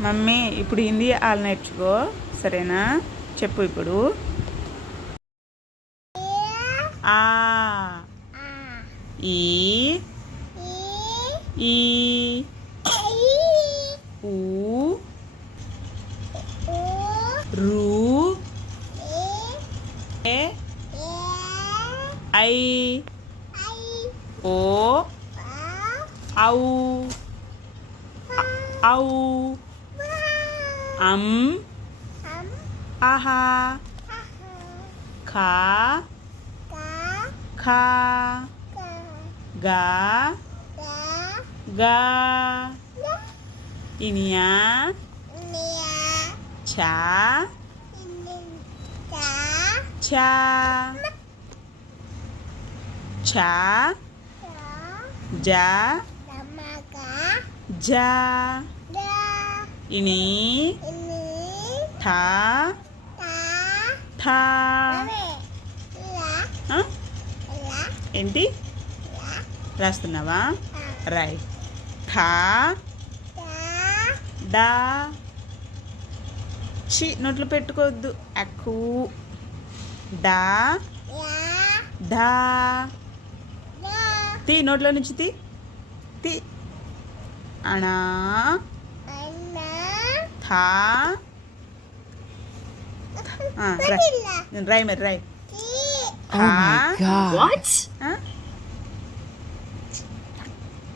Mummy ఇప్పుడు హిందీ వాళ్ళు నేర్చుకో సరేనా? చెప్పు ఇప్పుడు. ఆ. ఈ. ఈ. ఊ. రూ. ఏ. ఐ. ఓ. ఔ. ఔ. am, aha, aha. Ka, ka. Ka. Ga. Ga, ya. ini ya. Ini ya. Cha. Ini cha. Cha. Cha. Ja. Ja, ja. ఠా ఠా ఆ? ఏంటి? రాస్తున్నావా? రాయ్ ఠా డా చి నోట్లో పెట్టుకోవద్దు. అక్కు డా డా తీ నోట్లో నుంచి తీ. తీ. అణా థా మరి Oh my god. What? ఆ?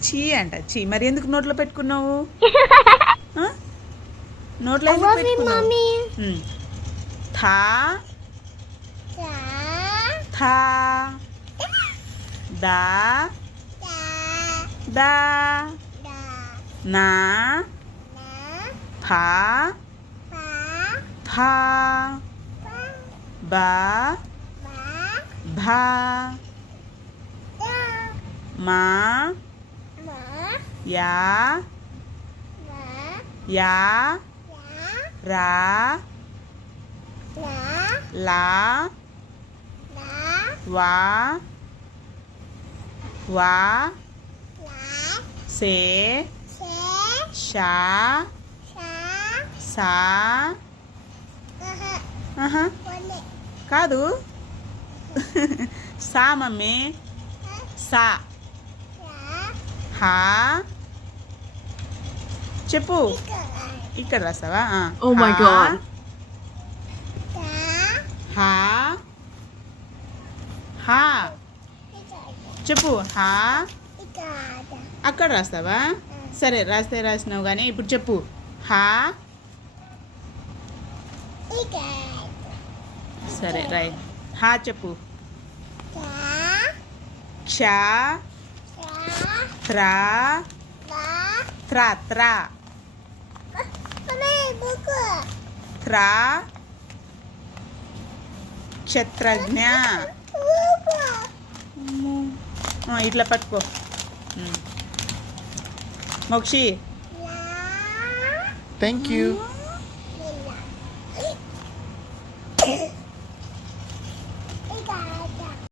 చీ అంట చీ. మరి ఎందుకు నోట్లో పెట్టుకున్నావు? నోట్లో ఎందుకు పెట్టుకున్నావు. థా? థా. దా. దా. నా. థా థా బా భా మా యా యా రా లా వా వా సే షా సా కాదు. సా మమ్మీ. సా. హా? చెప్పు. ఇక్కడ రాస్తావా ఆ. Oh. హా? హా? చెప్పు. హా? అక్కడ రాస్తావా సరే రాస్తే రాసినావు కానీ ఇప్పుడు చెప్పు. హా? సరే రాయ్ హా చెప్పు. క్షా త్రా త్రా త్రా. త్రా క్షత్రజ్ఞ. ఇట్లా పట్టుకో. మోక్షి. Thank you